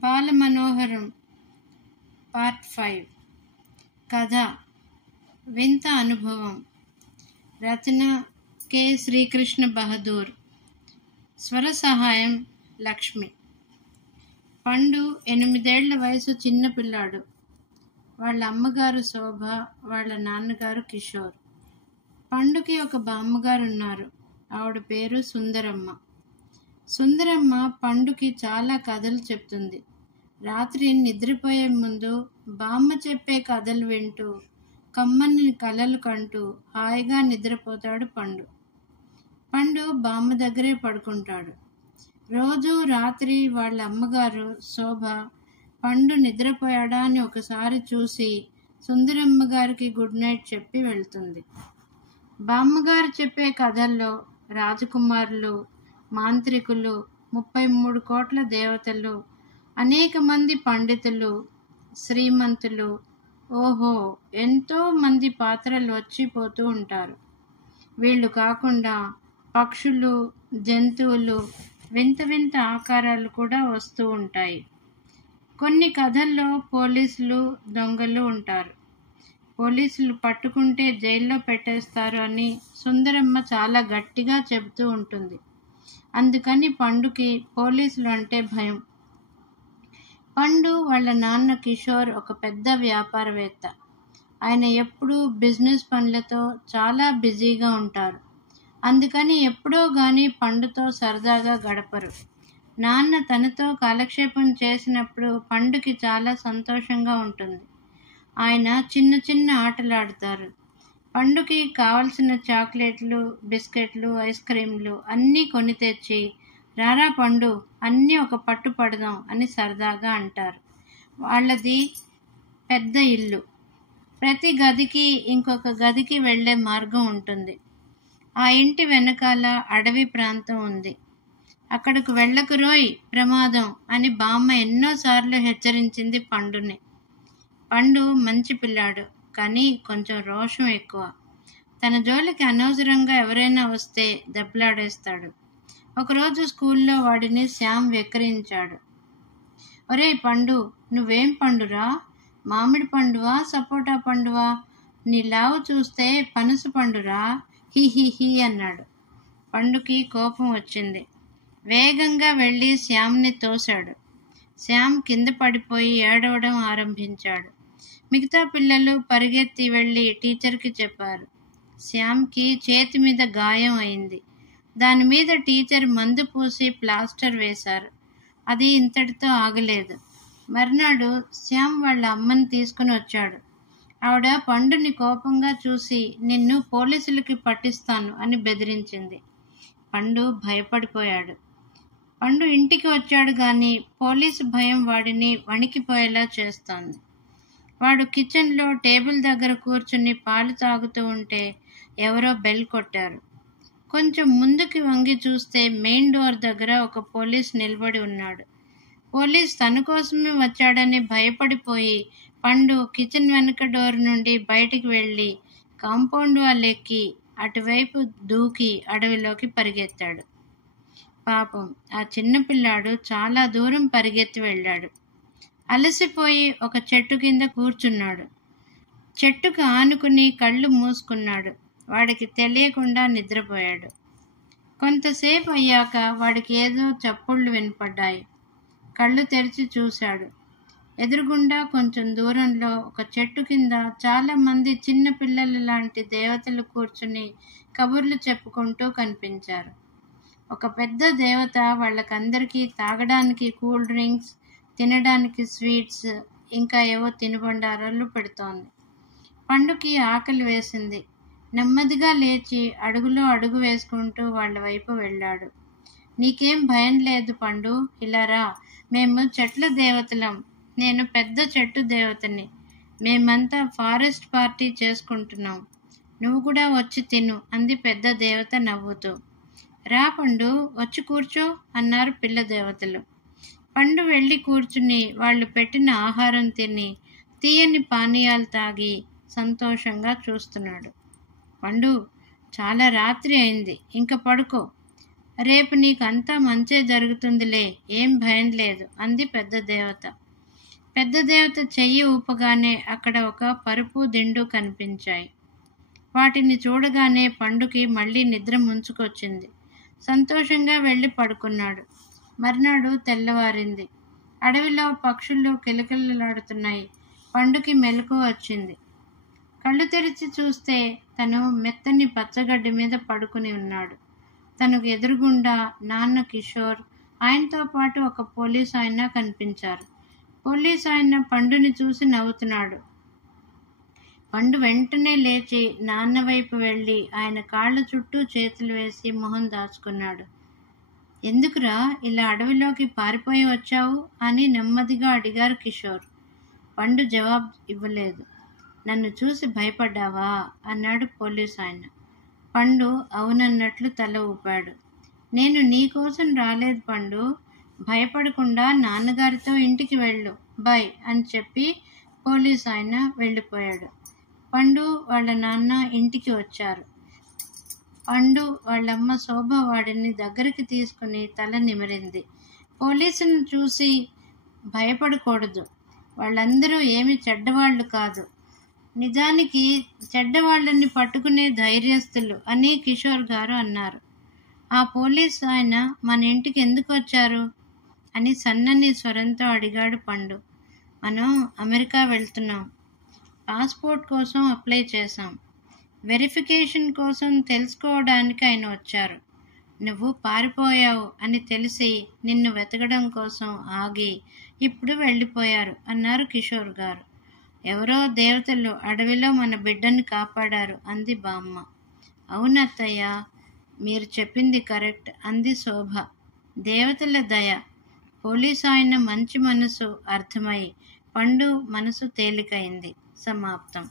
బాలమనోహరం part 5. కథ వింత అనుభవం. రచన కె. శ్రీకృష్ణ బహదూర్. స్వర సహాయం లక్ష్మి. పండు 8 ఏళ్ల వయసు చిన్న పిల్లాడు. వాళ్ళ అమ్మగారు శోభ, వాళ్ళ నాన్నగారు కిషోర్. పండుకి ఒక బామ్మగారు ఉన్నారు. ఆవిడ పేరు సుందరమ్మ. సుందరమ్మ పండుకి చాలా కథలు చెప్తుంది. రాత్రి నిద్రపోయే ముందు బామ్మ చెప్పే కథలు వింటూ కమ్మని కలలు కంటూ హాయిగా నిద్రపోతాడు పండు. పండు బామ్మ దగ్గరే పడుకుంటాడు. రోజు రాత్రి వాళ్ళ అమ్మగారు శోభ పండు నిద్రపోయాడా అని ఒకసారి చూసి సుందరమ్మ గారికి గుడ్ నైట్ చెప్పి వెళ్తుంది. బామ్మగారు చెప్పే కథల్లో రాజకుమారులు, మాంత్రికులు, 33 కోట్ల దేవతలు, అనేక మంది పండితులు, శ్రీమంతులు, ఓహో ఎంతో మంది పాత్రలు వచ్చిపోతూ ఉంటారు. వీళ్ళు కాకుండా పక్షులు, జంతువులు, వింత వింత ఆకారాలు కూడా వస్తూ ఉంటాయి. కొన్ని కథల్లో పోలీసులు, దొంగలు ఉంటారు. పోలీసులు పట్టుకుంటే జైల్లో పెట్టేస్తారు అని సుందరమ్మ చాలా గట్టిగా చెబుతూ ఉంటుంది. అందుకని పండుకి పోలీసులు అంటే భయం. పండు వాళ్ళ నాన్న కిషోర్ ఒక పెద్ద వ్యాపారవేత్త. ఆయన ఎప్పుడూ బిజినెస్ పనులతో చాలా బిజీగా ఉంటారు. అందుకని ఎప్పుడో గాని పండుతో సరదాగా గడపరు. నాన్న తనతో కాలక్షేపం చేసినప్పుడు పండుకి చాలా సంతోషంగా ఉంటుంది. ఆయన చిన్న చిన్న ఆటలాడతారు. పండుకి కావలసిన చాక్లెట్లు, బిస్కెట్లు, ఐస్ క్రీంలు అన్నీ కొని తెచ్చి, రారా పండు అన్నీ ఒక పట్టు పడదాం అని సరదాగా అంటారు. వాళ్ళది పెద్ద ఇల్లు. ప్రతి గదికి ఇంకొక గదికి వెళ్ళే మార్గం ఉంటుంది. ఆ ఇంటి వెనకాల అడవి ప్రాంతం ఉంది. అక్కడకు వెళ్ళకు రోయ్, ప్రమాదం అని బామ్మ ఎన్నోసార్లు హెచ్చరించింది పండుని. పండు మంచి పిల్లాడు, కానీ కొంచెం రోషం ఎక్కువ. తన జోలికి అనవసరంగా ఎవరైనా వస్తే దెబ్బలాడేస్తాడు. ఒకరోజు స్కూల్లో వాడిని శ్యామ్ వెక్కిరించాడు. ఒరేయ్ పండు, నువ్వేం పండురా? మామిడి పండువా, సపోటా పండువా? నీ లావు చూస్తే పనస పండురా, హి హి హి అన్నాడు. పండుకి కోపం వచ్చింది. వేగంగా వెళ్ళి శ్యామ్ని తోశాడు. శ్యామ్ కింద పడిపోయి ఏడవడం ఆరంభించాడు. మిగతా పిల్లలు పరిగెత్తి వెళ్ళి టీచర్కి చెప్పారు. శ్యామ్కి చేతి మీద గాయం అయింది. దాని మీద టీచర్ మందు పూసి ప్లాస్టర్ వేశారు. అది ఇంతటితో ఆగలేదు. మర్నాడు శ్యామ్ వాళ్ళ అమ్మని తీసుకుని వచ్చాడు. ఆవిడ పండుని కోపంగా చూసి, నిన్ను పోలీసులకి పట్టిస్తాను అని బెదిరించింది. పండు భయపడిపోయాడు. పండు ఇంటికి వచ్చాడు కానీ పోలీసు భయం వాడిని వణికిపోయేలా చేస్తోంది. వాడు కిచెన్లో టేబుల్ దగ్గర కూర్చుని పాలు తాగుతూ ఉంటే ఎవరో బెల్ కొట్టారు. కొంచెం ముందుకి వంగి చూస్తే మెయిన్ డోర్ దగ్గర ఒక పోలీస్ నిలబడి ఉన్నాడు. పోలీస్ తన కోసమే వచ్చాడని భయపడిపోయి పండు కిచెన్ వెనక డోర్ నుండి బయటికి వెళ్ళి కాంపౌండ్ వాల్ ఎక్కి అటువైపు దూకి అడవిలోకి పరిగెత్తాడు. పాపం ఆ చిన్నపిల్లాడు చాలా దూరం పరిగెత్తి వెళ్ళాడు. అలసిపోయి ఒక చెట్టు కింద కూర్చున్నాడు. చెట్టుకు ఆనుకుని కళ్ళు మూసుకున్నాడు. వాడికి తెలియకుండా నిద్రపోయాడు. కొంతసేపు అయ్యాక వాడికి ఏదో చప్పుళ్ళు వినపడ్డాయి. కళ్ళు తెరిచి చూశాడు. ఎదురుగుండా కొంచెం దూరంలో ఒక చెట్టు కింద చాలా మంది చిన్న పిల్లలు లాంటి దేవతలు కూర్చుని కబుర్లు చెప్పుకుంటూ కనిపించారు. ఒక పెద్ద దేవత వాళ్ళకందరికీ తాగడానికి కూల్ డ్రింక్స్, తినడానికి స్వీట్స్, ఇంకా ఏవో తినుబండారాలు పెడుతోంది. పండుకి ఆకలి వేసింది. నెమ్మదిగా లేచి అడుగులో అడుగు వేసుకుంటూ వాళ్ళ వైపు వెళ్ళాడు. నీకేం భయం లేదు పండు, ఇలా రా. మేము చెట్ల దేవతలం. నేను పెద్ద చెట్టు దేవతని. మేమంతా ఫారెస్ట్ పార్టీ చేసుకుంటున్నాం. నువ్వు కూడా వచ్చి తిను అంది పెద్ద దేవత నవ్వుతూ. రా పండు, వచ్చి కూర్చో అన్నారు పిల్ల దేవతలు. పండు వెళ్ళి కూర్చుని వాళ్ళు పెట్టిన ఆహారం తిని తీయని పానీయాలు తాగి సంతోషంగా చూస్తున్నాడు. పండు, చాలా రాత్రి అయింది, ఇంక పడుకో. రేపు నీకు అంతా మంచే జరుగుతుందిలే, ఏం భయం లేదు అంది పెద్ద దేవత. పెద్ద దేవత చెయ్యి ఊపగానే అక్కడ ఒక పరుపు దిండు కనిపించాయి. వాటిని చూడగానే పండుకి మళ్ళీ నిద్ర ముంచుకొచ్చింది. సంతోషంగా వెళ్ళి పడుకున్నాడు. మర్నాడు తెల్లవారింది. అడవిలో పక్షులు కిలకిలలాడుతున్నాయి. పండుకి మెలకువ వచ్చింది. కళ్ళు తెరిచి చూస్తే తను మెత్తని పచ్చగడ్డి మీద పడుకుని ఉన్నాడు. తనకు ఎదురుగుండా నాన్న కిషోర్, ఆయనతో పాటు ఒక పోలీసు ఆయన కనిపించారు. పోలీసు ఆయన పండుని చూసి నవ్వుతున్నాడు. పండు వెంటనే లేచి నాన్న వైపు వెళ్ళి ఆయన కాళ్ళ చుట్టూ చేతులు వేసి మొహం దాచుకున్నాడు. ఎందుకురా ఇలా అడవిలోకి పారిపోయి వచ్చావు అని నెమ్మదిగా అడిగారు కిషోర్. పండు జవాబు ఇవ్వలేదు. నన్ను చూసి భయపడ్డావా అన్నాడు పోలీసు ఆయన. పండు అవునన్నట్లు తల ఊపాడు. నేను నీకోసం రాలేదు పండు, భయపడకుండా నాన్నగారితో ఇంటికి వెళ్ళు, బై అని చెప్పి పోలీసు ఆయన వెళ్ళిపోయాడు. పండు వాళ్ళ నాన్న ఇంటికి వచ్చారు. పండు వాళ్ళమ్మ శోభ వాడిని దగ్గరికి తీసుకుని తల నిమిరింది. పోలీసులను చూసి భయపడకూడదు, వాళ్ళందరూ ఏమి చెడ్డవాళ్ళు కాదు, నిజానికి చెడ్డవాళ్ళని పట్టుకునే ధైర్యస్తులు అని కిషోర్ గారు అన్నారు. ఆ పోలీసు ఆయన మన ఇంటికి ఎందుకు వచ్చారు అని సన్నని స్వరంతో అడిగాడు పండు. మనం అమెరికా వెళ్తున్నాం, పాస్పోర్ట్ కోసం అప్లై చేశాం, వెరిఫికేషన్ కోసం తెలుసుకోవడానికి ఆయన వచ్చారు. నువ్వు పారిపోయావు అని తెలిసి నిన్ను వెతకడం కోసం ఆగి ఇప్పుడు వెళ్ళిపోయారు అన్నారు కిషోర్ గారు. ఎవరో దేవతలు అడవిలో మన బిడ్డని కాపాడారు అంది బామ్మ. అవునత్తయ్య, మీరు చెప్పింది కరెక్ట్ అంది శోభ. దేవతల దయ. పోలీసు ఆయన మంచి మనసు అర్థమై పండు మనసు తేలికైంది. సమాప్తం.